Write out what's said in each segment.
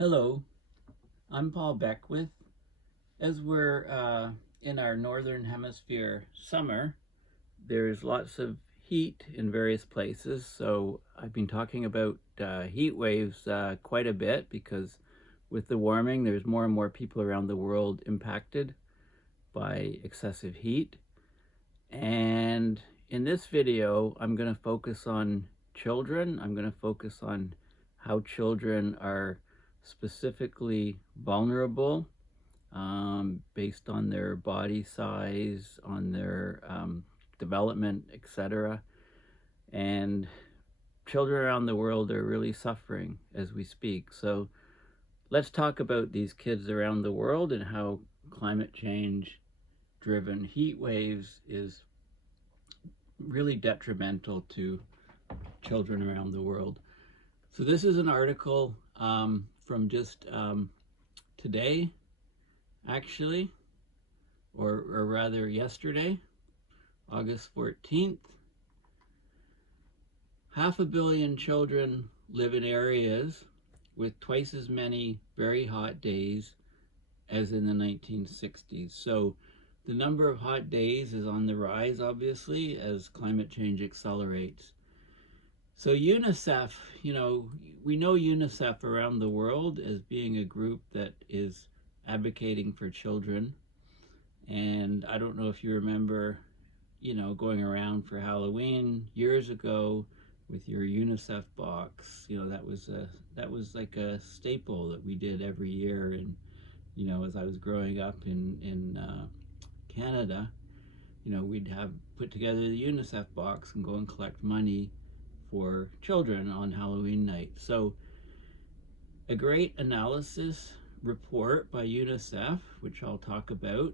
Hello, I'm Paul Beckwith. As we're in our northern hemisphere summer, there's lots of heat in various places. So I've been talking about heat waves quite a bit because with the warming, there's more and more people around the world impacted by excessive heat. And in this video, I'm going to focus on children. I'm going to focus on how children are specifically vulnerable based on their body size, on their development, etc. And children around the world are really suffering as we speak. So let's talk about these kids around the world and how climate change driven heat waves is really detrimental to children around the world. So this is an article from just today, actually, or rather yesterday, August 14th. 500 million children live in areas with twice as many very hot days as in the 1960s. So the number of hot days is on the rise, obviously, as climate change accelerates. So UNICEF, we know UNICEF around the world as being a group that is advocating for children. And I don't know if you remember, going around for Halloween years ago with your UNICEF box. That was like a staple that we did every year. And as I was growing up in Canada, we'd have put together the UNICEF box and go and collect money for children on Halloween night. So a great analysis report by UNICEF, which I'll talk about,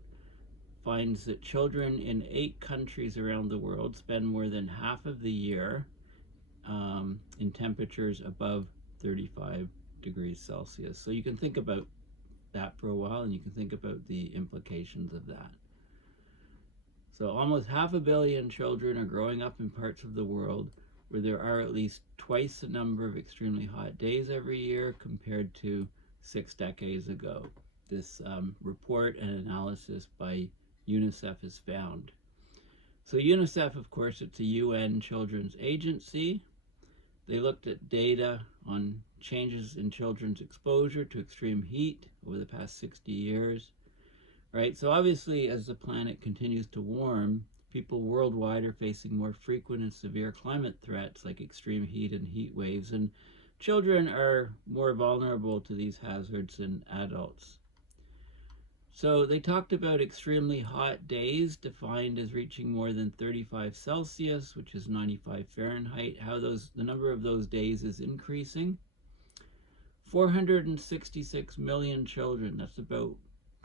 finds that children in 8 countries around the world spend more than half of the year in temperatures above 35 degrees Celsius. So you can think about that for a while, and you can think about the implications of that. So almost 500 million children are growing up in parts of the world where there are at least twice the number of extremely hot days every year compared to 6 decades ago. This report and analysis by UNICEF is found. So UNICEF, of course, it's a UN children's agency. They looked at data on changes in children's exposure to extreme heat over the past 60 years. Right? So obviously, as the planet continues to warm, people worldwide are facing more frequent and severe climate threats like extreme heat and heat waves, and children are more vulnerable to these hazards than adults. So they talked about extremely hot days defined as reaching more than 35 Celsius, which is 95 Fahrenheit, how the number of those days is increasing. 466 million children, that's about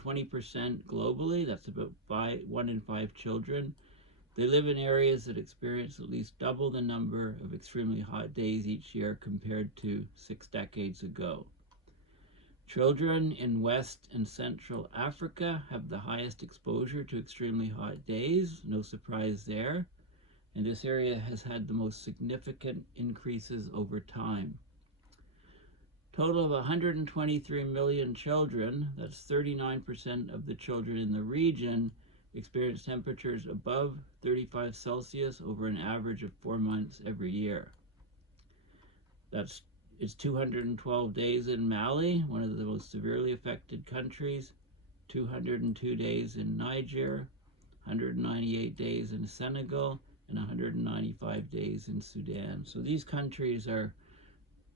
20% globally, that's about 1 in 5 children. They live in areas that experience at least double the number of extremely hot days each year compared to 6 decades ago. Children in West and Central Africa have the highest exposure to extremely hot days, no surprise there, and this area has had the most significant increases over time. Total of 123 million children, that's 39% of the children in the region, experience temperatures above 35 Celsius over an average of 4 months every year. It's 212 days in Mali, one of the most severely affected countries, 202 days in Niger, 198 days in Senegal, and 195 days in Sudan. So these countries are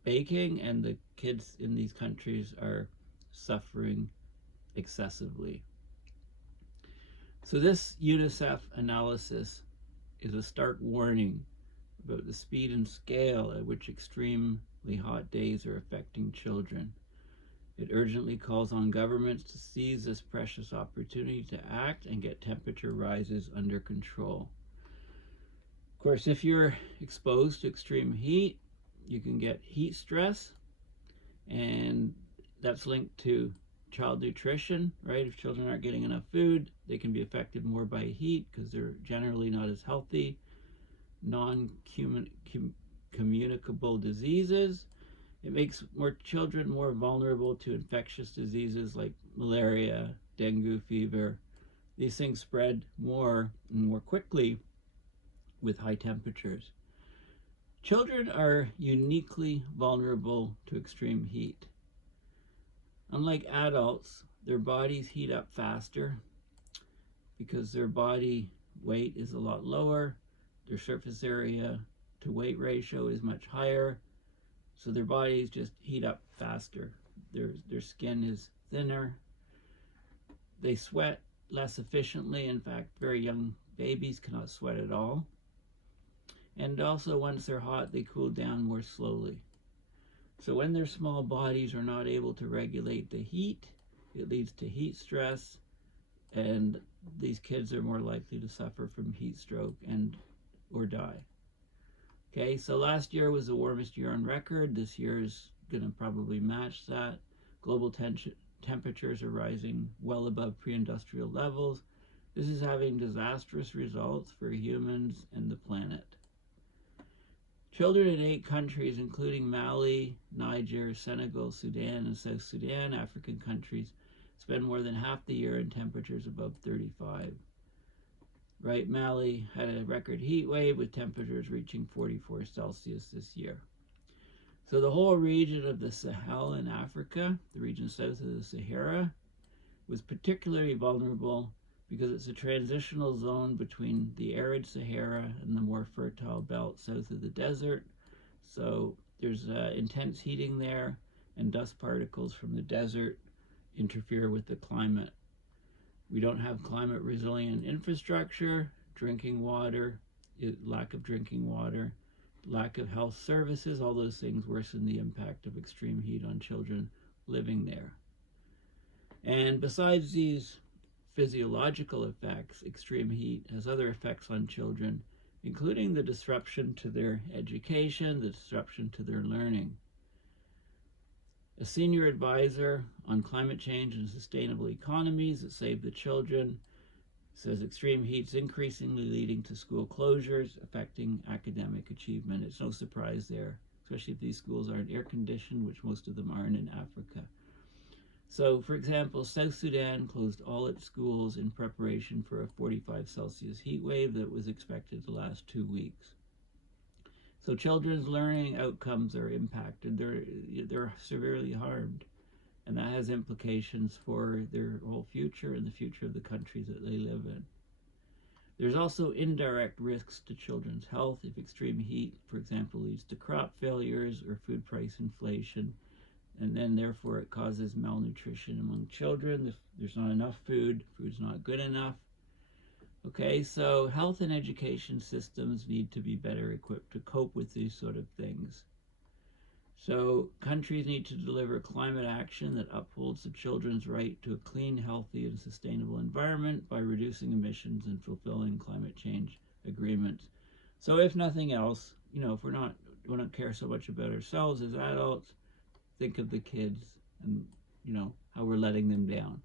baking, and the kids in these countries are suffering excessively. So this UNICEF analysis is a stark warning about the speed and scale at which extremely hot days are affecting children. It urgently calls on governments to seize this precious opportunity to act and get temperature rises under control. Of course, if you're exposed to extreme heat, you can get heat stress, and that's linked to child nutrition, right? If children aren't getting enough food, they can be affected more by heat because they're generally not as healthy. Non-communicable diseases, It makes children more vulnerable to infectious diseases like malaria, dengue fever. These things spread more and more quickly with high temperatures. Children are uniquely vulnerable to extreme heat. Unlike adults, their bodies heat up faster because their body weight is a lot lower, their surface area to weight ratio is much higher, so their bodies just heat up faster. Their skin is thinner. They sweat less efficiently. In fact, very young babies cannot sweat at all. And also, once they're hot, they cool down more slowly. So when their small bodies are not able to regulate the heat, it leads to heat stress, and these kids are more likely to suffer from heat stroke and or die. Okay, so last year was the warmest year on record. This year is going to probably match that. Global temperatures are rising well above pre-industrial levels. This is having disastrous results for humans and the planet. Children in 8 countries, including Mali, Niger, Senegal, Sudan, and South Sudan, African countries, spend more than half the year in temperatures above 35. Right, Mali had a record heat wave with temperatures reaching 44 Celsius this year. So the whole region of the Sahel in Africa, the region south of the Sahara, was particularly vulnerable because it's a transitional zone between the arid Sahara and the more fertile belt south of the desert. So there's intense heating there, and dust particles from the desert interfere with the climate. We don't have climate resilient infrastructure, drinking water, lack of drinking water, lack of health services. All those things worsen the impact of extreme heat on children living there. And besides these physiological effects, extreme heat has other effects on children, including the disruption to their education, the disruption to their learning. A senior advisor on climate change and sustainable economies at Save the Children says extreme heat's increasingly leading to school closures, affecting academic achievement. It's no surprise there, especially if these schools aren't air conditioned, which most of them aren't in Africa. So, for example, South Sudan closed all its schools in preparation for a 45 Celsius heat wave that was expected to last 2 weeks. So children's learning outcomes are impacted. They're severely harmed, and that has implications for their whole future and the future of the countries that they live in. There's also indirect risks to children's health if extreme heat, for example, leads to crop failures or food price inflation, and then therefore it causes malnutrition among children. If there's not enough food, food's not good enough. Okay, so health and education systems need to be better equipped to cope with these sort of things. So countries need to deliver climate action that upholds the children's right to a clean, healthy, and sustainable environment by reducing emissions and fulfilling climate change agreements. So if nothing else, if we don't care so much about ourselves as adults, think of the kids and, how we're letting them down,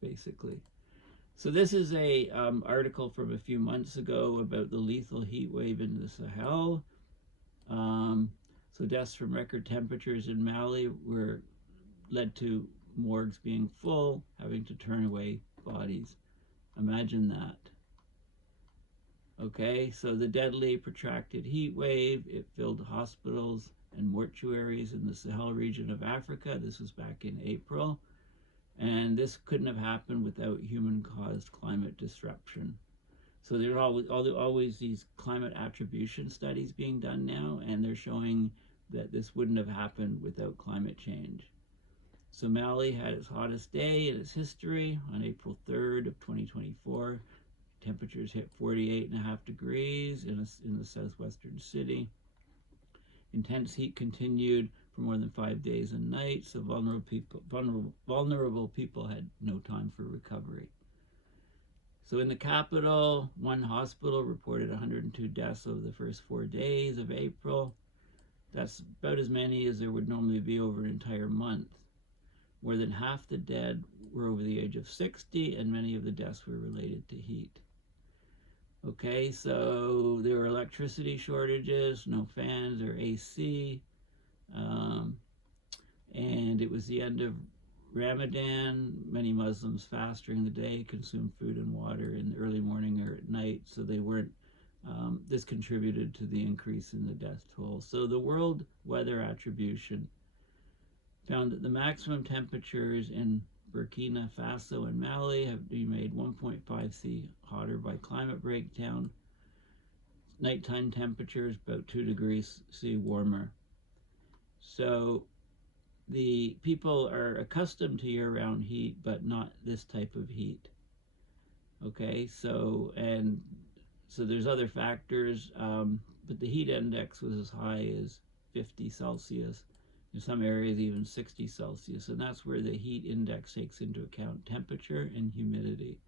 basically. So this is a article from a few months ago about the lethal heat wave in the Sahel. So deaths from record temperatures in Mali led to morgues being full, having to turn away bodies. Imagine that. Okay, so the deadly protracted heat wave, it filled hospitals and mortuaries in the Sahel region of Africa. This was back in April. And this couldn't have happened without human-caused climate disruption. So there are always these climate attribution studies being done now, and they're showing that this wouldn't have happened without climate change. So Mali had its hottest day in its history on April 3rd of 2024. Temperatures hit 48.5 degrees in the southwestern city. Intense heat continued for more than 5 days and nights, so vulnerable people had no time for recovery. So in the capital, one hospital reported 102 deaths over the first 4 days of April. That's about as many as there would normally be over an entire month. More than half the dead were over the age of 60, and many of the deaths were related to heat. Okay, so there were electricity shortages, no fans or AC. Um, and it was the end of Ramadan. Many Muslims fast during the day, consume food and water in the early morning or at night, so they weren't. This contributed to the increase in the death toll. So the World Weather Attribution found that the maximum temperatures in Burkina Faso and Mali have been made 1.5°C hotter by climate breakdown. Nighttime temperatures about 2 degrees C warmer. So the people are accustomed to year-round heat, but not this type of heat. Okay, so there's other factors, but the heat index was as high as 50 Celsius. In some areas, even 60 Celsius, and that's where the heat index takes into account temperature and humidity.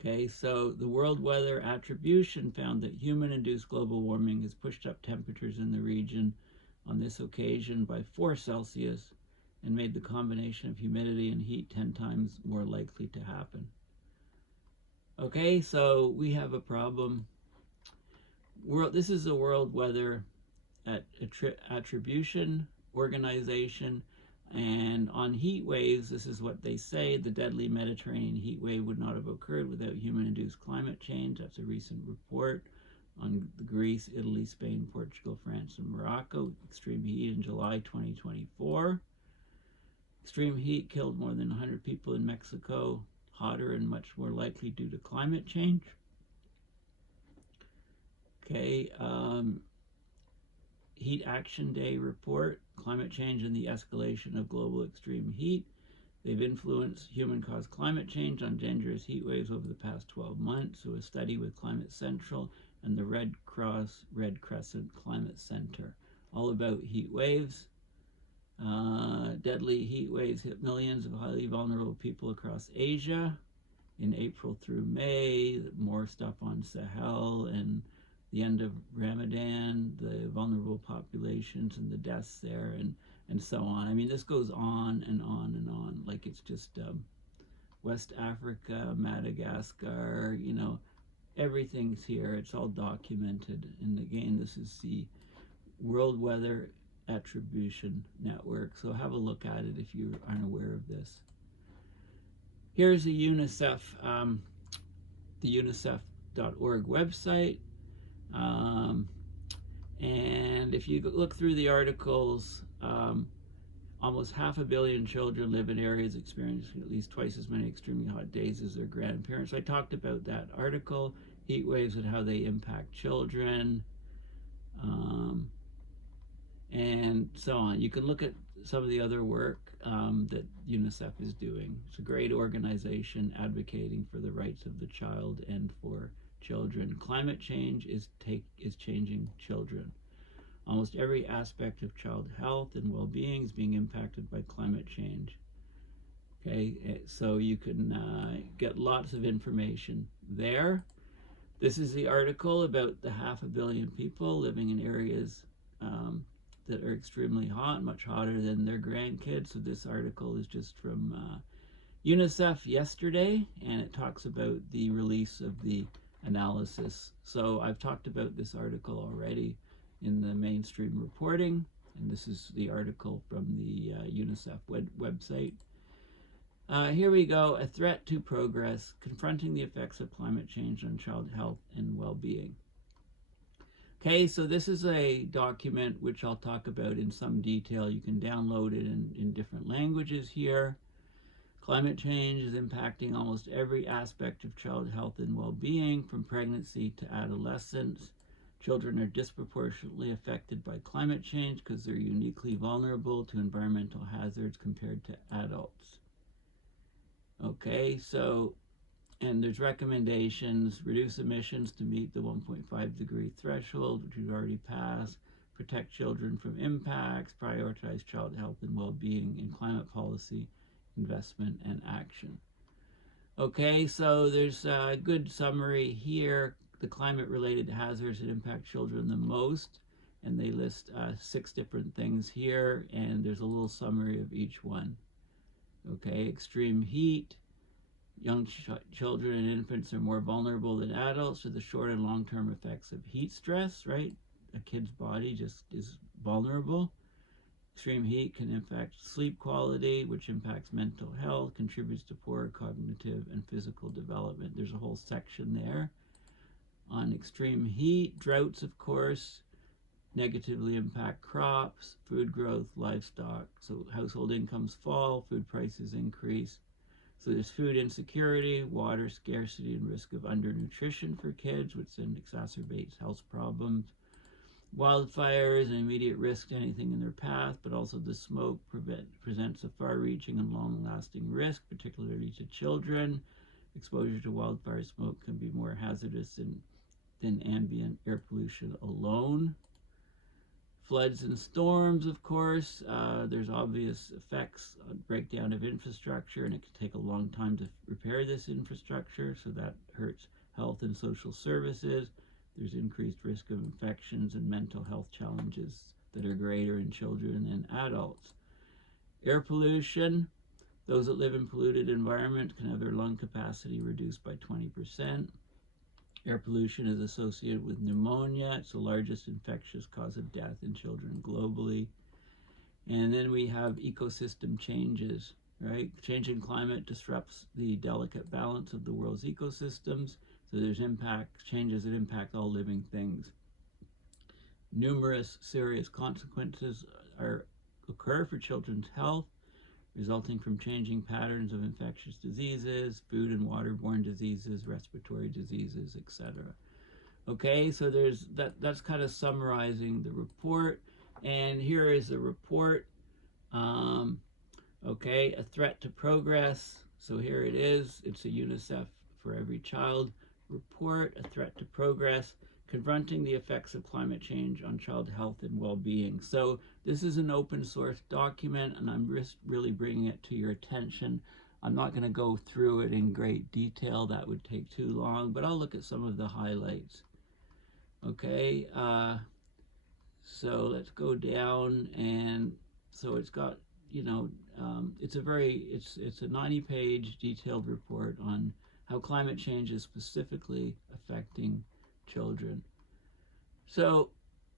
Okay, so the World Weather Attribution found that human-induced global warming has pushed up temperatures in the region on this occasion by 4 Celsius and made the combination of humidity and heat 10 times more likely to happen. Okay, so we have a problem. This is the World Weather Attribution organization, and on heat waves, this is what they say: the deadly Mediterranean heat wave would not have occurred without human-induced climate change. That's a recent report on Greece, Italy, Spain, Portugal, France, and Morocco. Extreme heat in July 2024. Extreme heat killed more than 100 people in Mexico. Hotter and much more likely due to climate change. Okay, Heat Action Day report, climate change and the escalation of global extreme heat. They've influenced human-caused climate change on dangerous heat waves over the past 12 months. So a study with Climate Central and the Red Cross Red Crescent Climate Center, all about heat waves. Deadly heat waves hit millions of highly vulnerable people across Asia in April through May. More stuff on Sahel and the end of Ramadan, the vulnerable populations and the deaths there, and so on. I mean, this goes on and on and on. Like it's just West Africa, Madagascar, you know, everything's here. It's all documented. And again, this is the World Weather Attribution Network. So have a look at it if you aren't aware of this. Here's the Unicef, the unicef.org website. And if you look through the articles, almost 500 million children live in areas experiencing at least twice as many extremely hot days as their grandparents. I talked about that article, heat waves and how they impact children, and so on. You can look at some of the other work that UNICEF is doing. It's a great organization advocating for the rights of the child and for children. Climate change is changing children. Almost every aspect of child health and well-being is being impacted by climate change. Okay, so you can get lots of information there. This is the article about the 500 million people living in areas that are extremely hot, much hotter than their grandkids. So this article is just from UNICEF yesterday, and it talks about the release of the analysis. So I've talked about this article already in the mainstream reporting, and this is the article from the UNICEF website. Here we go, a threat to progress, confronting the effects of climate change on child health and well-being. Okay, so this is a document which I'll talk about in some detail. You can download it in different languages here. Climate change is impacting almost every aspect of child health and well-being, from pregnancy to adolescence. Children are disproportionately affected by climate change because they're uniquely vulnerable to environmental hazards compared to adults. Okay, so, and there's recommendations: reduce emissions to meet the 1.5 degree threshold, which we've already passed, protect children from impacts, prioritize child health and well-being in climate policy, investment, and action. Okay, so there's a good summary here. The climate-related hazards that impact children the most, and they list 6 different things here, and there's a little summary of each one. Okay, extreme heat. Young children and infants are more vulnerable than adults to the short and long-term effects of heat stress, right? a kid's body just is vulnerable. Extreme heat can affect sleep quality, which impacts mental health, contributes to poor cognitive and physical development. There's a whole section there on extreme heat. Droughts, of course, negatively impact crops, food growth, livestock. So household incomes fall, food prices increase. So there's food insecurity, water scarcity, and risk of undernutrition for kids, which then exacerbates health problems. Wildfires, an immediate risk to anything in their path, but also the smoke presents a far-reaching and long-lasting risk, particularly to children. Exposure to wildfire smoke can be more hazardous than ambient air pollution alone. Floods and storms, of course, there's obvious effects on breakdown of infrastructure, and it can take a long time to repair this infrastructure, so that hurts health and social services. There's increased risk of infections and mental health challenges that are greater in children than adults. Air pollution, those that live in polluted environments can have their lung capacity reduced by 20%. Air pollution is associated with pneumonia. It's the largest infectious cause of death in children globally. And then we have ecosystem changes, right? Changing climate disrupts the delicate balance of the world's ecosystems. So there's changes that impact all living things. Numerous serious consequences occur for children's health, resulting from changing patterns of infectious diseases, food and waterborne diseases, respiratory diseases, etc. Okay, so that's kind of summarizing the report. And here is the report. Okay, a threat to progress. So here it is. It's a Unicef for Every Child report, a threat to progress, confronting the effects of climate change on child health and well-being. So this is an open source document, and I'm really bringing it to your attention. I'm not going to go through it in great detail. That would take too long, but I'll look at some of the highlights. Okay, so let's go down, and so it's got, it's a 90-page detailed report on how climate change is specifically affecting children. So,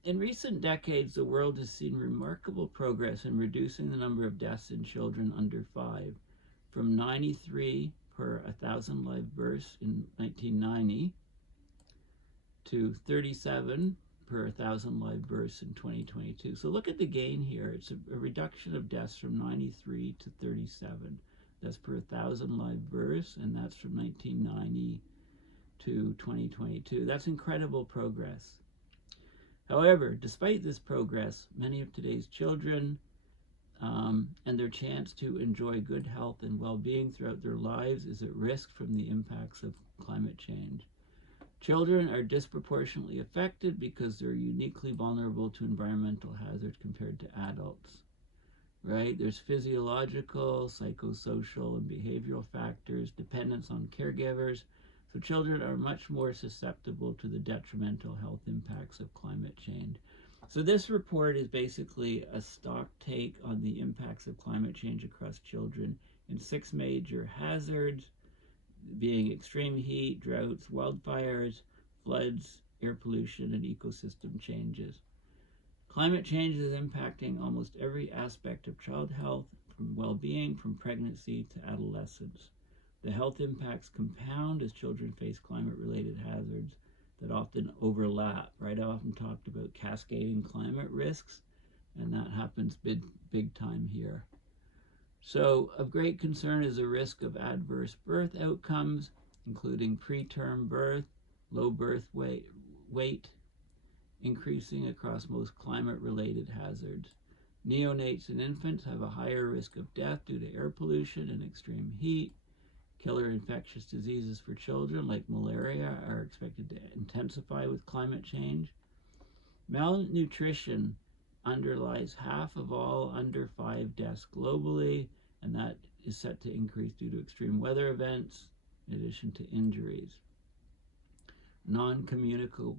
in recent decades, the world has seen remarkable progress in reducing the number of deaths in children under 5, from 93 per 1,000 live births in 1990 to 37 per 1,000 live births in 2022. So look at the gain here. It's a reduction of deaths from 93 to 37. That's per 1,000 live births, and that's from 1990 to 2022. That's incredible progress. However, despite this progress, many of today's children and their chance to enjoy good health and well-being throughout their lives is at risk from the impacts of climate change. Children are disproportionately affected because they're uniquely vulnerable to environmental hazards compared to adults. Right? There's physiological, psychosocial, and behavioral factors, dependence on caregivers. So children are much more susceptible to the detrimental health impacts of climate change. So this report is basically a stock take on the impacts of climate change across children in 6 major hazards, being extreme heat, droughts, wildfires, floods, air pollution, and ecosystem changes. Climate change is impacting almost every aspect of child health, from well-being, from pregnancy to adolescence. The health impacts compound as children face climate-related hazards that often overlap, right? I often talked about cascading climate risks, and that happens big time here. So of great concern is the risk of adverse birth outcomes, including preterm birth, low birth weight, increasing across most climate-related hazards. Neonates and infants have a higher risk of death due to air pollution and extreme heat. Killer infectious diseases for children like malaria are expected to intensify with climate change. Malnutrition underlies half of all under 5 deaths globally, and that is set to increase due to extreme weather events, in addition to injuries. Non-communicable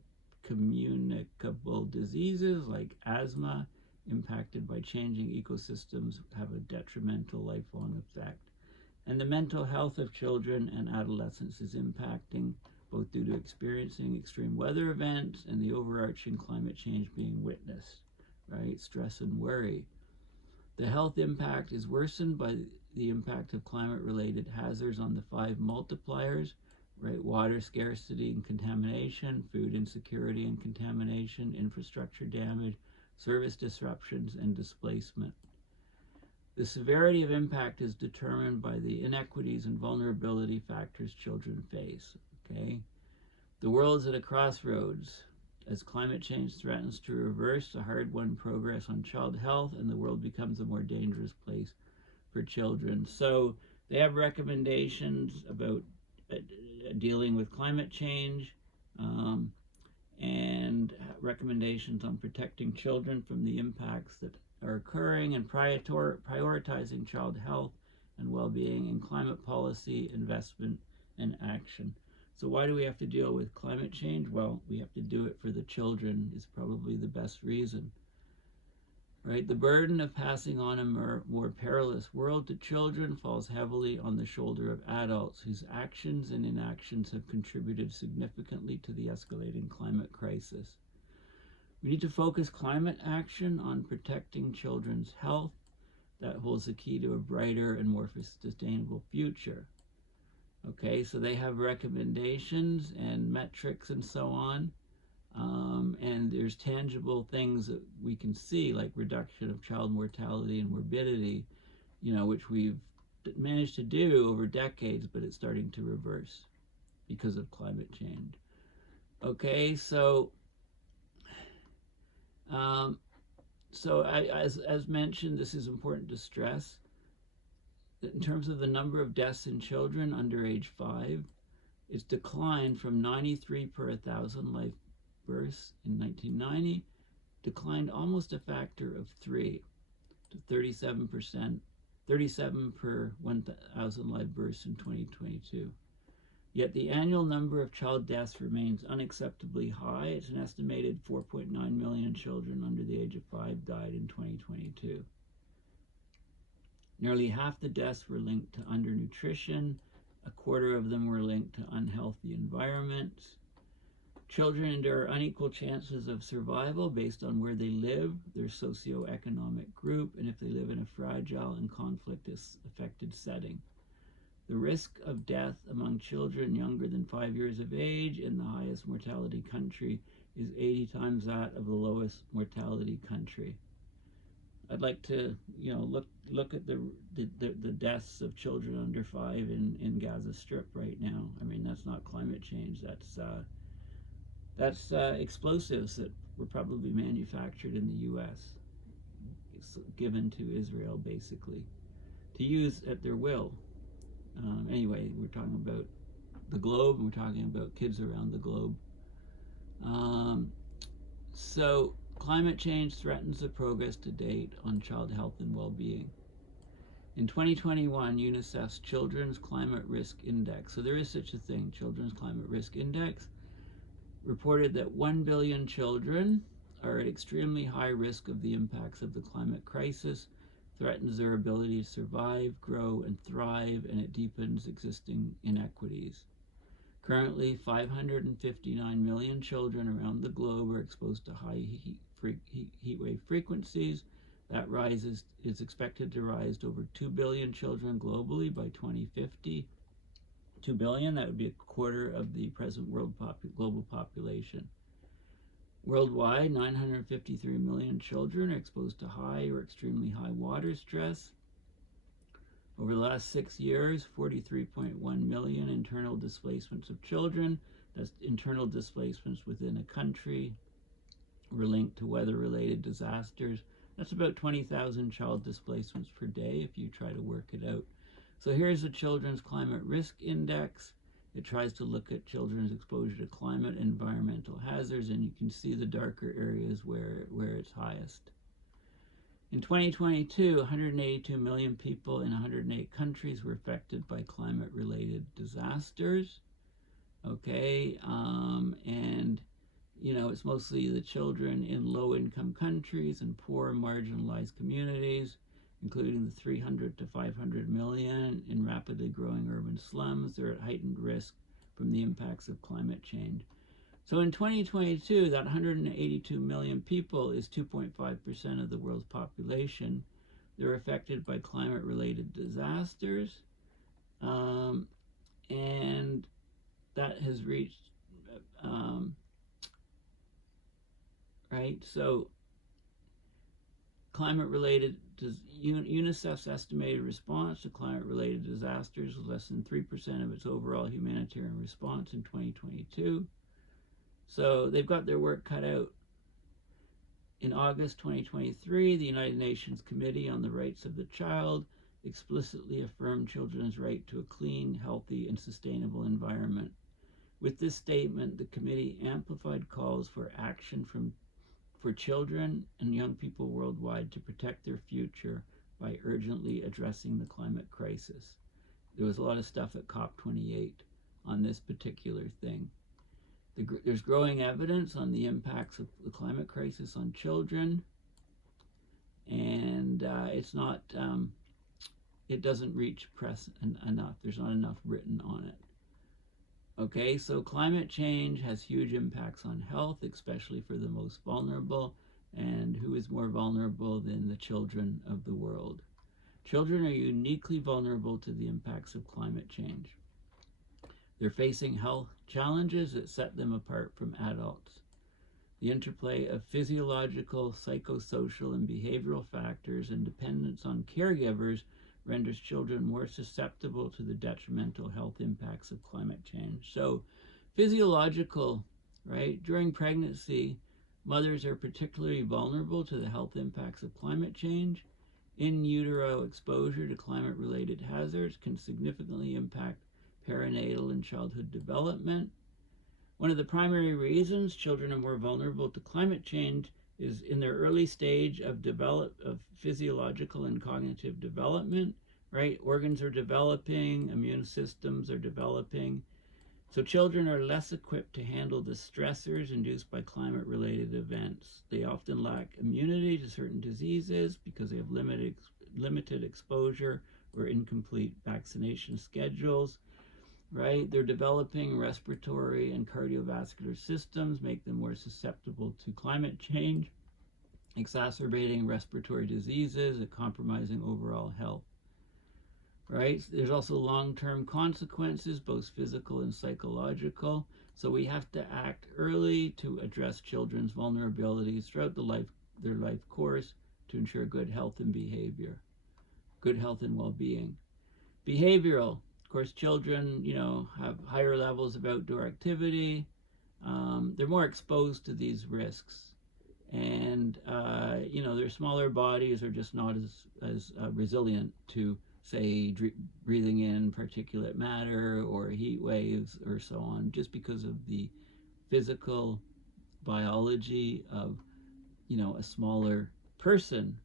diseases like asthma, impacted by changing ecosystems, have a detrimental lifelong effect. And the mental health of children and adolescents is impacting both due to experiencing extreme weather events and the overarching climate change being witnessed, right? Stress and worry. The health impact is worsened by the impact of climate-related hazards on the 5 multipliers, right? Water scarcity and contamination, food insecurity and contamination, infrastructure damage, service disruptions, and displacement. The severity of impact is determined by the inequities and vulnerability factors children face, okay? The world is at a crossroads as climate change threatens to reverse the hard-won progress on child health, and the world becomes a more dangerous place for children. So they have recommendations about dealing with climate change, and recommendations on protecting children from the impacts that are occurring, and prioritizing child health and well-being in climate policy, investment, and action. So why do we have to deal with climate change? Well, we have to do it for the children is probably the best reason. Right? The burden of passing on a more perilous world to children falls heavily on the shoulder of adults whose actions and inactions have contributed significantly to the escalating climate crisis. We need to focus climate action on protecting children's health. That holds the key to a brighter and more sustainable future. Okay, so they have recommendations and metrics and so on. And there's tangible things that we can see, like reduction of child mortality and morbidity, which we've managed to do over decades, but it's starting to reverse because of climate change. Okay, so as mentioned, this is important to stress that in terms of the number of deaths in children under age 5, it's declined from 93 per 1,000 live births in 1990, declined almost a factor of 3 to 37 per 1,000 live births in 2022. Yet the annual number of child deaths remains unacceptably high. It's an estimated 4.9 million children under the age of 5 died in 2022. Nearly half the deaths were linked to undernutrition. A quarter of them were linked to unhealthy environments. Children endure unequal chances of survival based on where they live, their socioeconomic group, and if they live in a fragile and conflict-affected setting. The risk of death among children younger than 5 years of age in the highest mortality country is 80 times that of the lowest mortality country. I'd like to, look at the deaths of children under 5 in Gaza Strip right now. I mean, that's not climate change. That's explosives that were probably manufactured in the U.S., given to Israel, basically, to use at their will. Anyway, we're talking about the globe, and we're talking about kids around the globe. So climate change threatens the progress to date on child health and well-being. In 2021, Unicef's Children's Climate Risk Index, so there is such a thing, Children's Climate Risk Index, reported that 1 billion children are at extremely high risk of the impacts of the climate crisis, threatens their ability to survive, grow, and thrive, and it deepens existing inequities. Currently, 559 million children around the globe are exposed to high heat wave frequencies. That is expected to rise to over 2 billion children globally by 2050. 2 billion, that would be a quarter of the present global population. Worldwide, 953 million children are exposed to high or extremely high water stress. Over the last 6 years, 43.1 million internal displacements of children, that's internal displacements within a country, were linked to weather-related disasters. That's about 20,000 child displacements per day if you try to work it out. So here's the Children's Climate Risk Index. It tries to look at children's exposure to climate and environmental hazards, and you can see the darker areas where it's highest. In 2022, 182 million people in 108 countries were affected by climate-related disasters. Okay, and it's mostly the children in low-income countries and poor marginalized communities, including the 300 to 500 million in rapidly growing urban slums. They're at heightened risk from the impacts of climate change. So in 2022, that 182 million people is 2.5% of the world's population. They're affected by climate-related disasters, and that has reached, right? So climate-related, UNICEF's estimated response to climate-related disasters was less than 3% of its overall humanitarian response in 2022. So they've got their work cut out. In August 2023, the United Nations Committee on the Rights of the Child explicitly affirmed children's right to a clean, healthy, and sustainable environment. With this statement, the committee amplified calls for action for children and young people worldwide to protect their future by urgently addressing the climate crisis. There was a lot of stuff at COP28 on this particular thing. There's growing evidence on the impacts of the climate crisis on children, and it doesn't reach press enough. There's not enough written on it. Okay, so climate change has huge impacts on health, especially for the most vulnerable, and who is more vulnerable than the children of the world? Children are uniquely vulnerable to the impacts of climate change. They're facing health challenges that set them apart from adults. The interplay of physiological, psychosocial, and behavioral factors and dependence on caregivers renders children more susceptible to the detrimental health impacts of climate change. So physiological, right? During pregnancy, mothers are particularly vulnerable to the health impacts of climate change. In utero exposure to climate-related hazards can significantly impact perinatal and childhood development. One of the primary reasons children are more vulnerable to climate change is in their early stage of physiological and cognitive development, right? Organs are developing, immune systems are developing. So children are less equipped to handle the stressors induced by climate-related events. They often lack immunity to certain diseases because they have limited exposure or incomplete vaccination schedules. Right? They're developing respiratory and cardiovascular systems, make them more susceptible to climate change, exacerbating respiratory diseases and compromising overall health. Right? There's also long-term consequences, both physical and psychological. So we have to act early to address children's vulnerabilities throughout their life course to ensure good health and behavior, good health and well-being. Behavioral. Of course, children, have higher levels of outdoor activity. They're more exposed to these risks. And, their smaller bodies are just not as resilient to, say, breathing in particulate matter or heat waves or so on, just because of the physical biology of, a smaller person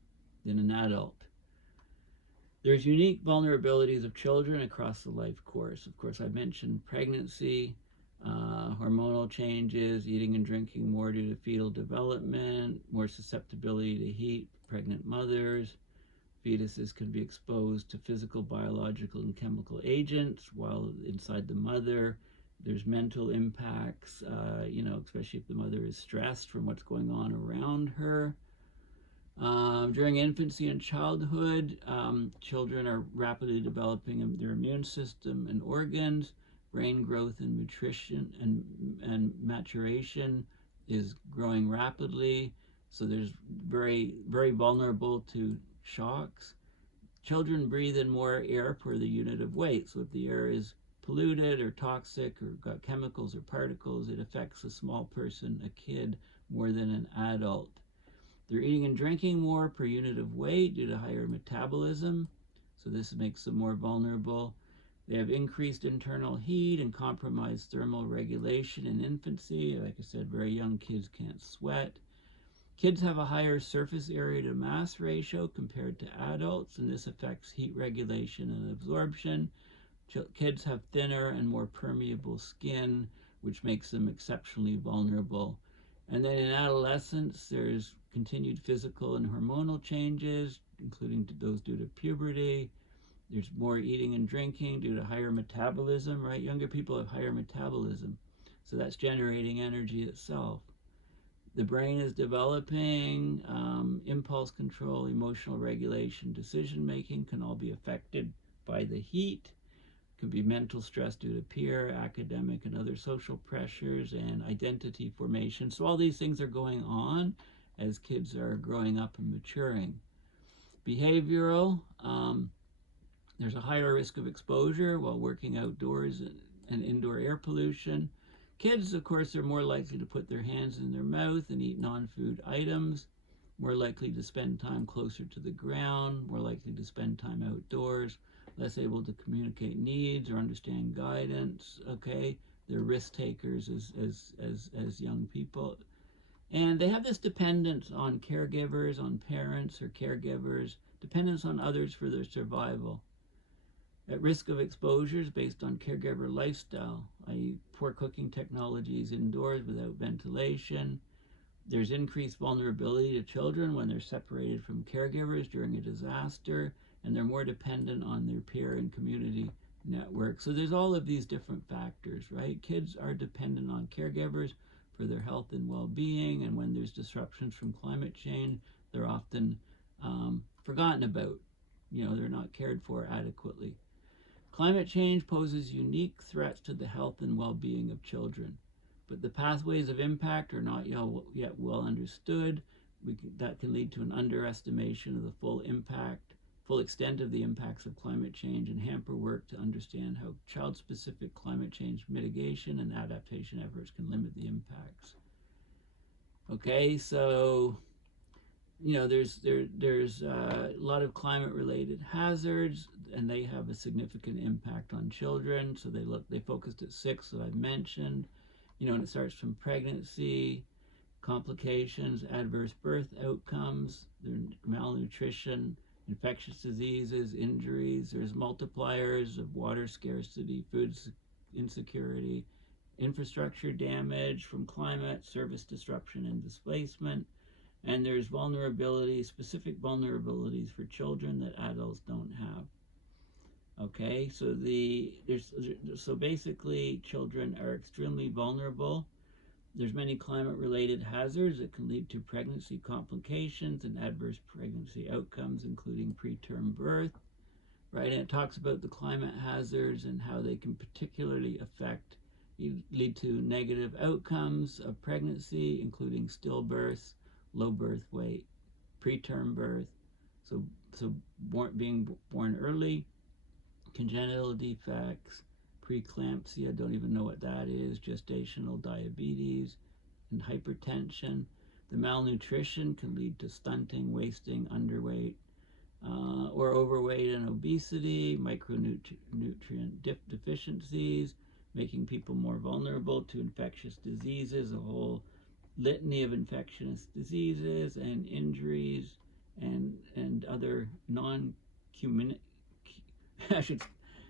than an adult. There's unique vulnerabilities of children across the life course. Of course, I mentioned pregnancy, hormonal changes, eating and drinking more due to fetal development, more susceptibility to heat, pregnant mothers. Fetuses can be exposed to physical, biological, and chemical agents while inside the mother. There's mental impacts, especially if the mother is stressed from what's going on around her. During infancy and childhood, children are rapidly developing their immune system and organs. Brain growth and nutrition and maturation is growing rapidly. So there's very, very vulnerable to shocks. Children breathe in more air per the unit of weight. So if the air is polluted or toxic or got chemicals or particles, it affects a small person, a kid, more than an adult. They're eating and drinking more per unit of weight due to higher metabolism, so this makes them more vulnerable. They have increased internal heat and compromised thermal regulation in infancy. Like I said, very young kids can't sweat. Kids have a higher surface area to mass ratio compared to adults, and this affects heat regulation and absorption. Kids have thinner and more permeable skin, which makes them exceptionally vulnerable. And then in adolescence, there's continued physical and hormonal changes, including those due to puberty. There's more eating and drinking due to higher metabolism, right? Younger people have higher metabolism, so that's generating energy itself. The brain is developing, impulse control, emotional regulation, decision making can all be affected by the heat. It could be mental stress due to peer, academic, and other social pressures, and identity formation. So all these things are going on as kids are growing up and maturing. Behavioral, there's a higher risk of exposure while working outdoors and indoor air pollution. Kids, of course, are more likely to put their hands in their mouth and eat non-food items, more likely to spend time closer to the ground, more likely to spend time outdoors, less able to communicate needs or understand guidance, okay? They're risk takers as young people. And they have this dependence on caregivers, on parents or caregivers, dependence on others for their survival. At risk of exposures based on caregiver lifestyle, i.e. poor cooking technologies indoors without ventilation. There's increased vulnerability to children when they're separated from caregivers during a disaster, and they're more dependent on their peer and community network. So there's all of these different factors, right? Kids are dependent on caregivers for their health and well-being, and when there's disruptions from climate change, they're often forgotten about. They're not cared for adequately. Climate change poses unique threats to the health and well-being of children, but the pathways of impact are not yet well understood. That can lead to an underestimation of the full extent of the impacts of climate change, and hamper work to understand how child-specific climate change mitigation and adaptation efforts can limit the impacts. Okay, so there's a lot of climate-related hazards, and they have a significant impact on children. So they focused at 6 that I've mentioned. And it starts from pregnancy, complications, adverse birth outcomes, malnutrition, infectious diseases, injuries. There's multipliers of water scarcity, food insecurity, infrastructure damage from climate, service disruption and displacement. And there's specific vulnerabilities for children that adults don't have. Okay, so basically children are extremely vulnerable. There's many climate-related hazards that can lead to pregnancy complications and adverse pregnancy outcomes, including preterm birth, right? And it talks about the climate hazards and how they can particularly lead to negative outcomes of pregnancy, including stillbirths, low birth weight, preterm birth, so being born early, congenital defects, preeclampsia, don't even know what that is, gestational diabetes, and hypertension. The malnutrition can lead to stunting, wasting, underweight, or overweight and obesity, micronutrient deficiencies, making people more vulnerable to infectious diseases, a whole litany of infectious diseases and injuries and other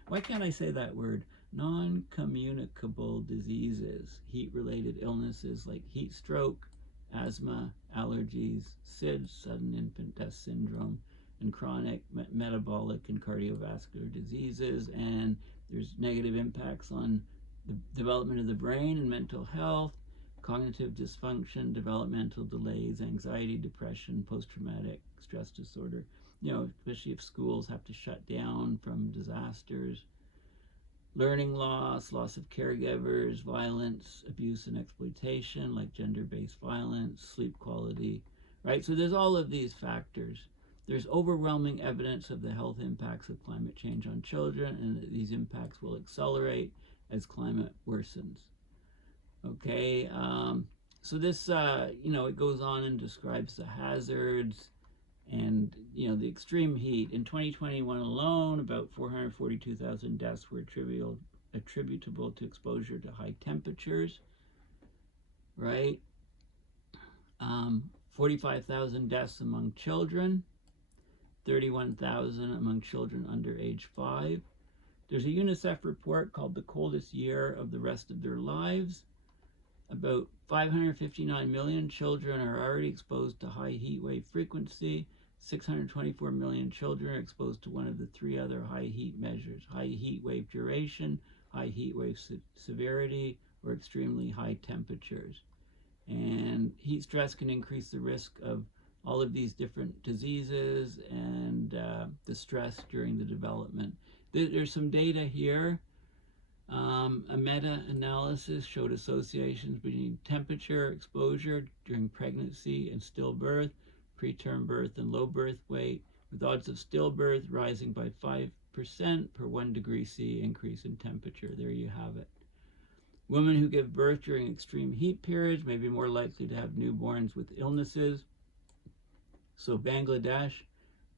why can't I say that word? Non-communicable diseases, heat-related illnesses like heat stroke, asthma, allergies, SIDS, sudden infant death syndrome, and chronic metabolic and cardiovascular diseases. And there's negative impacts on the development of the brain and mental health, cognitive dysfunction, developmental delays, anxiety, depression, post-traumatic stress disorder, especially if schools have to shut down from disasters, learning loss of caregivers, violence, abuse, and exploitation like gender-based violence, sleep quality, right? So there's all of these factors. There's overwhelming evidence of the health impacts of climate change on children, and that these impacts will accelerate as climate worsens. Okay, so this, it goes on and describes the hazards and, the extreme heat. In 2021 alone, about 442,000 deaths were attributable to exposure to high temperatures, right? 45,000 deaths among children, 31,000 among children under age 5. There's a Unicef report called The Coldest Year of the Rest of Their Lives. About 559 million children are already exposed to high heat wave frequency, 624 million children are exposed to one of the three other high heat measures: high heat wave duration, high heat wave severity, or extremely high temperatures. And heat stress can increase the risk of all of these different diseases and the stress during the development. There's some data here. A meta-analysis showed associations between temperature exposure during pregnancy and stillbirth, preterm birth, and low birth weight, with odds of stillbirth rising by 5% per 1 degree C increase in temperature. There you have it. Women who give birth during extreme heat periods may be more likely to have newborns with illnesses. So Bangladesh,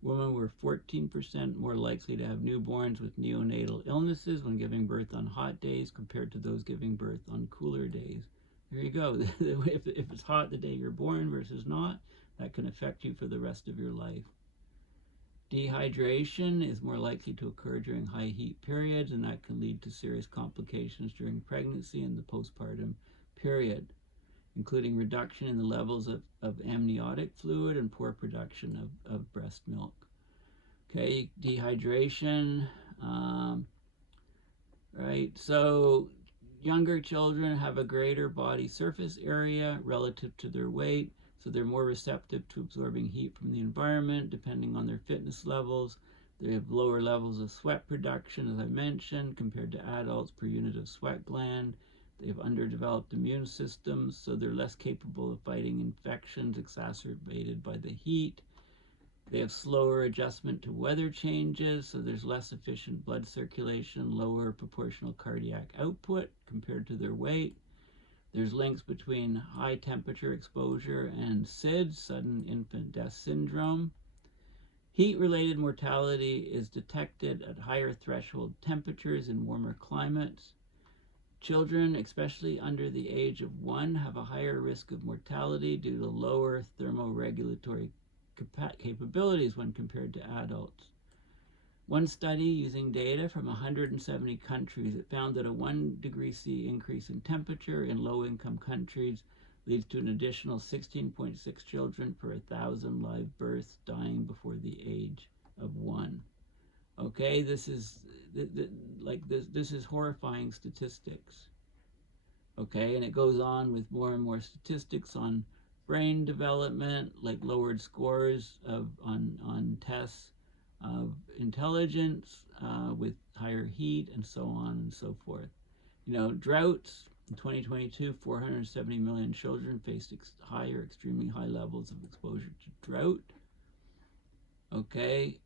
women were 14% more likely to have newborns with neonatal illnesses when giving birth on hot days compared to those giving birth on cooler days. There you go. If it's hot the day you're born versus not, that can affect you for the rest of your life. Dehydration is more likely to occur during high heat periods, and that can lead to serious complications during pregnancy and the postpartum period, including reduction in the levels of amniotic fluid and poor production of breast milk. Okay, dehydration, right? So younger children have a greater body surface area relative to their weight, so they're more receptive to absorbing heat from the environment depending on their fitness levels. They have lower levels of sweat production, as I mentioned, compared to adults per unit of sweat gland. They have underdeveloped immune systems, so they're less capable of fighting infections exacerbated by the heat. They have slower adjustment to weather changes, so there's less efficient blood circulation, lower proportional cardiac output compared to their weight. There's links between high temperature exposure and SIDS, sudden infant death syndrome. Heat-related mortality is detected at higher threshold temperatures in warmer climates. Children, especially under the age of 1, have a higher risk of mortality due to lower thermoregulatory capabilities when compared to adults. One study using data from 170 countries, it found that a 1 degree C increase in temperature in low-income countries leads to an additional 16.6 children per 1,000 live births dying before the age of 1. Okay, this is horrifying statistics. Okay, and it goes on with more and more statistics on brain development, like lowered scores on tests of intelligence with higher heat, and so on and so forth. You know, droughts in 2022, 470 million children faced extremely high levels of exposure to drought. Okay,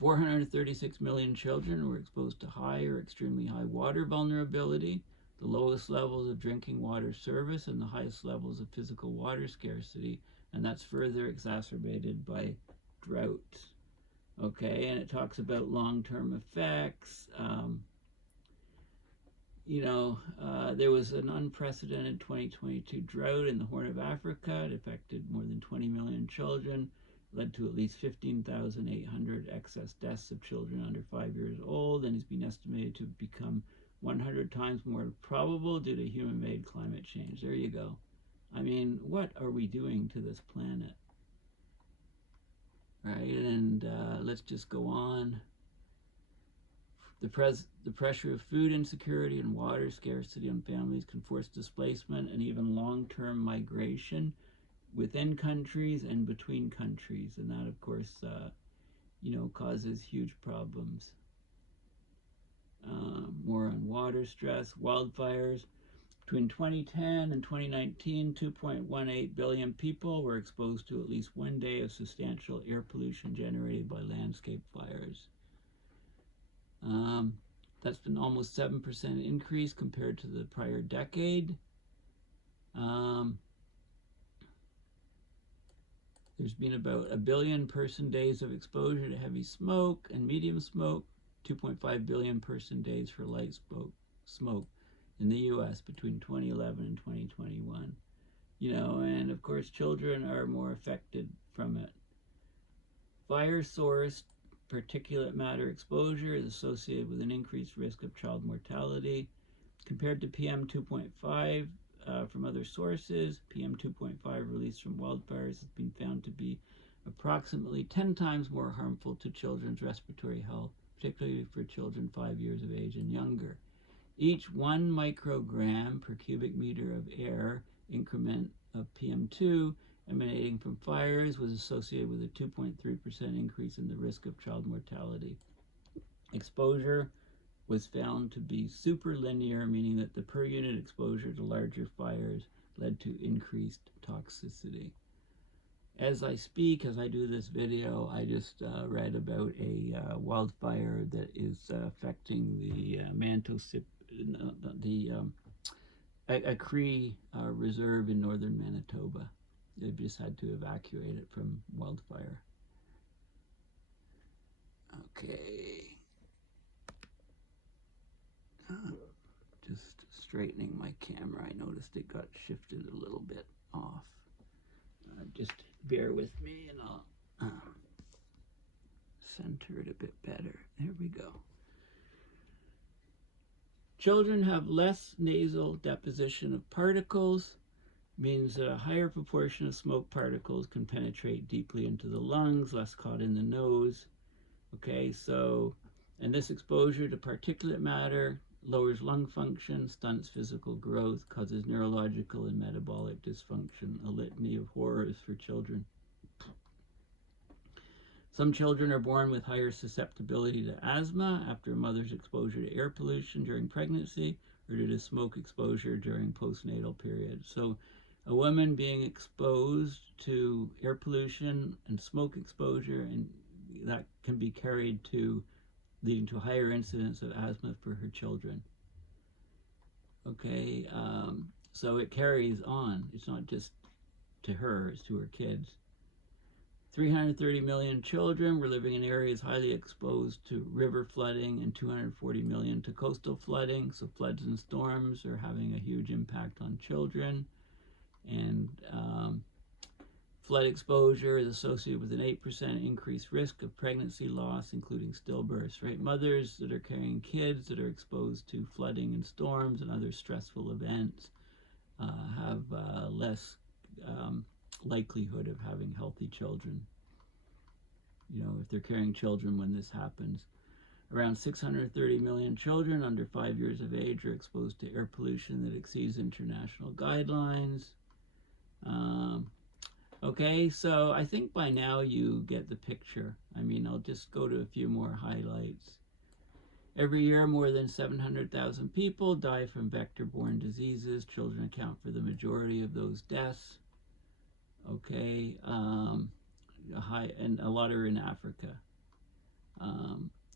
436 million children were exposed to high or extremely high water vulnerability, the lowest levels of drinking water service, and the highest levels of physical water scarcity, and that's further exacerbated by drought. Okay, and it talks about long-term effects. There was an unprecedented 2022 drought in the Horn of Africa. It affected more than 20 million children, led to at least 15,800 excess deaths of children under 5 years old, and has been estimated to become 100 times more probable due to human-made climate change. There you go. I mean, what are we doing to this planet? Right, and let's just go on. The pressure of food insecurity and water scarcity on families can force displacement and even long-term migration within countries and between countries, and that, of course, causes huge problems. More on water stress, wildfires. Between 2010 and 2019, 2.18 billion people were exposed to at least one day of substantial air pollution generated by landscape fires. That's been almost 7% increase compared to the prior decade. There's been about 1 billion person days of exposure to heavy smoke and medium smoke, 2.5 billion person days for light smoke in the U.S. between 2011 and 2021. And of course children are more affected from it. Fire source particulate matter exposure is associated with an increased risk of child mortality. Compared to PM 2.5, from other sources. PM 2.5 released from wildfires has been found to be approximately 10 times more harmful to children's respiratory health, particularly for children 5 years of age and younger. Each 1 microgram per cubic meter of air increment of PM2 emanating from fires was associated with a 2.3% increase in the risk of child mortality. Exposure was found to be superlinear, meaning that the per unit exposure to larger fires led to increased toxicity. As I speak, as I do this video, I just read about a wildfire that is affecting the a Cree reserve in northern Manitoba. They've just had to evacuate it from wildfire. Okay. Just straightening my camera. I noticed it got shifted a little bit off. Just bear with me and I'll center it a bit better. There we go. Children have less nasal deposition of particles, means that a higher proportion of smoke particles can penetrate deeply into the lungs, less caught in the nose. Okay, so, and this exposure to particulate matter lowers lung function, stunts physical growth, causes neurological and metabolic dysfunction, a litany of horrors for children. Some children are born with higher susceptibility to asthma after a mother's exposure to air pollution during pregnancy or due to smoke exposure during postnatal period. So a woman being exposed to air pollution and smoke exposure, and that can be carried to leading to a higher incidence of asthma for her children. Okay, so it carries on. It's not just to her, it's to her kids. 330 million children were living in areas highly exposed to river flooding and 240 million to coastal flooding. So floods and storms are having a huge impact on children. And flood exposure is associated with an 8% increased risk of pregnancy loss, including stillbirths, right? Mothers that are carrying kids that are exposed to flooding and storms and other stressful events have less likelihood of having healthy children, you know, if they're carrying children when this happens. Around 630 million children under 5 years of age are exposed to air pollution that exceeds international guidelines. Okay, so I think by now you get the picture. I mean, I'll just go to a few more highlights. Every year, more than 700,000 people die from vector-borne diseases. Children account for the majority of those deaths. Okay, and a lot are in Africa.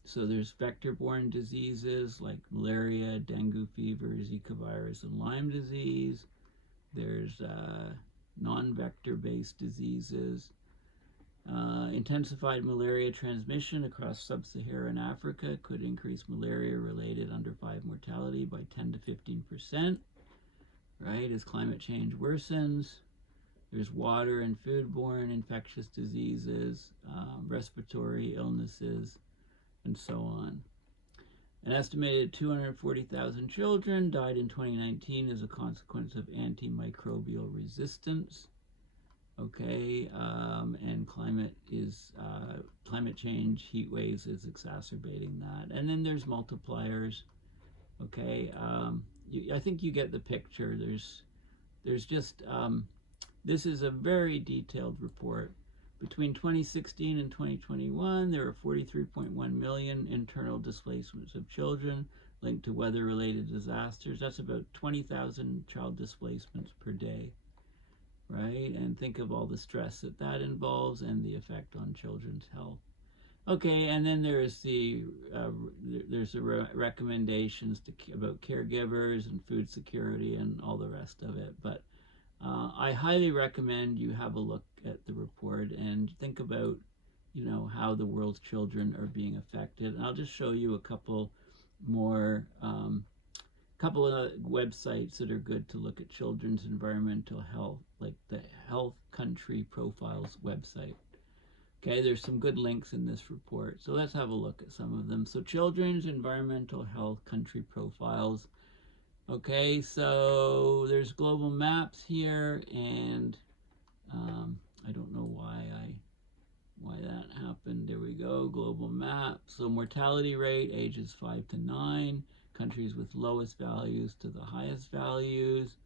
So there's vector-borne diseases like malaria, dengue fever, Zika virus, and Lyme disease. There's non-vector-based diseases. Intensified malaria transmission across sub-Saharan Africa could increase malaria-related under 5 mortality by 10 to 15%, right, as climate change worsens. There's water and foodborne infectious diseases, respiratory illnesses, and so on. An estimated 240,000 children died in 2019 as a consequence of antimicrobial resistance. Okay, and climate change, heat waves is exacerbating that. And then there's multipliers. Okay, I think you get the picture. There's just, this is a very detailed report. Between 2016 and 2021, there were 43.1 million internal displacements of children linked to weather-related disasters. That's about 20,000 child displacements per day, right? And think of all the stress that involves and the effect on children's health. Okay, and then there's the recommendations about caregivers and food security and all the rest of it. But I highly recommend you have a look at the report and think about, you know, how the world's children are being affected. And I'll just show you a couple more, couple of websites that are good to look at children's environmental health, like the Health Country Profiles website. Okay, there's some good links in this report. So let's have a look at some of them. So Children's Environmental Health Country Profiles Okay, so there's global maps here, and I don't know why that happened. There we go, global map. So mortality rate, ages 5 to 9, countries with lowest values to the highest values,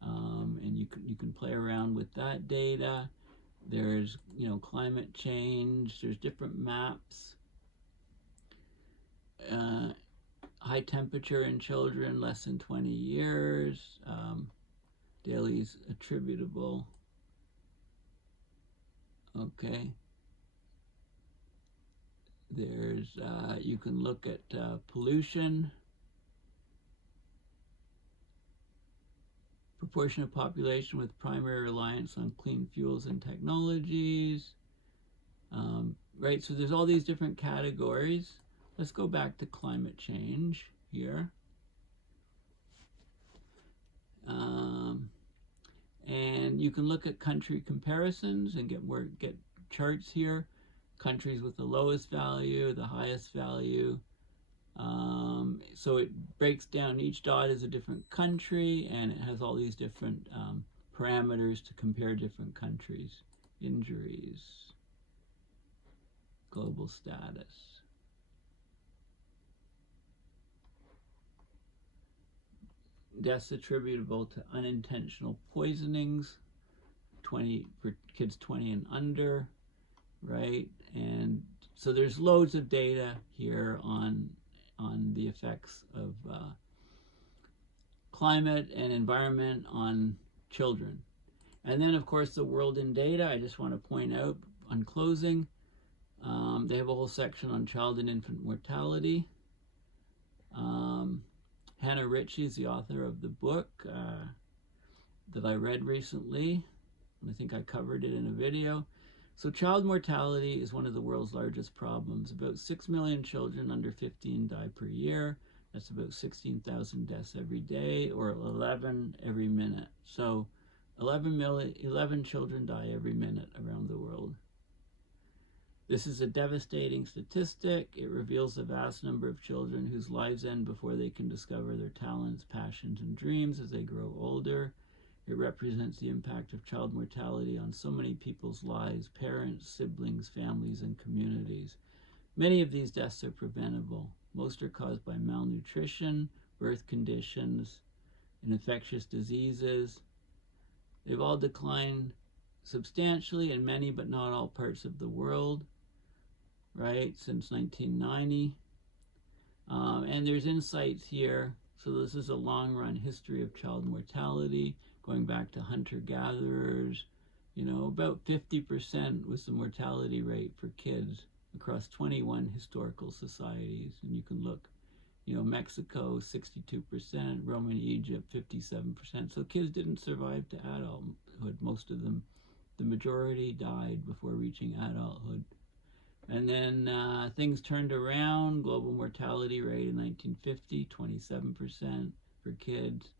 and you can play around with that data. There's, you know, climate change. There's different maps. High temperature in children less than 20 years. Daily's attributable. Okay. There's, you can look at pollution, proportion of population with primary reliance on clean fuels and technologies. Right, so there's all these different categories. Let's go back to climate change here. And you can look at country comparisons and get charts here. Countries with the lowest value, the highest value. So it breaks down, each dot is a different country, and it has all these different parameters to compare different countries. Injuries, global status. Deaths attributable to unintentional poisonings, 20 for kids 20 and under, right? And so there's loads of data here on the effects of climate and environment on children. And then, of course, the world in data. I just want to point out on closing, they have a whole section on child and infant mortality. Hannah Ritchie is the author of the book that I read recently. I think I covered it in a video. So child mortality is one of the world's largest problems. About 6 million children under 15 die per year. That's about 16,000 deaths every day, or 11 every minute. So 11 children die every minute around the world. This is a devastating statistic. It reveals the vast number of children whose lives end before they can discover their talents, passions, and dreams as they grow older. It represents the impact of child mortality on so many people's lives, parents, siblings, families, and communities. Many of these deaths are preventable. Most are caused by malnutrition, birth conditions, and infectious diseases. They've all declined substantially in many but not all parts of the world, right, since 1990. And there's insights here. So this is a long-run history of child mortality, going back to hunter-gatherers. You know, about 50% was the mortality rate for kids across 21 historical societies. And you can look, you know, Mexico, 62%, Roman Egypt, 57%. So kids didn't survive to adulthood. Most of them, the majority, died before reaching adulthood. And then things turned around. Global mortality rate in 1950, 27% for kids.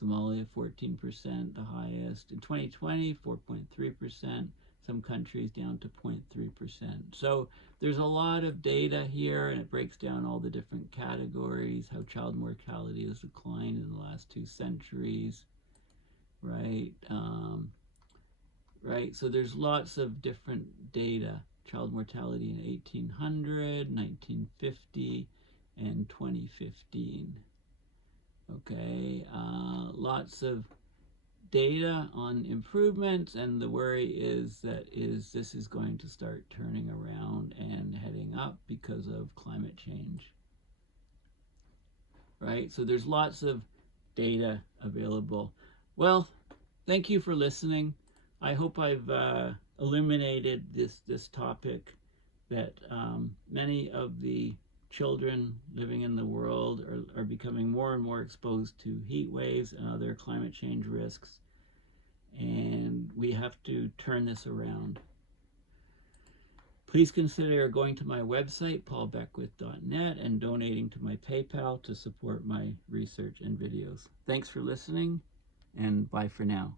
Somalia, 14%, the highest. In 2020, 4.3%. Some countries down to 0.3%. So there's a lot of data here, and it breaks down all the different categories, how child mortality has declined in the last 2 centuries, right? Right, so there's lots of different data. Child mortality in 1800, 1950, and 2015. Okay, lots of data on improvements, and the worry is that this is going to start turning around and heading up because of climate change. Right, so there's lots of data available. Well, thank you for listening. I hope I've illuminated this topic, that many of the children living in the world are becoming more and more exposed to heat waves and other climate change risks, and we have to turn this around. Please consider going to my website, paulbeckwith.net, and donating to my PayPal to support my research and videos. Thanks for listening, and bye for now.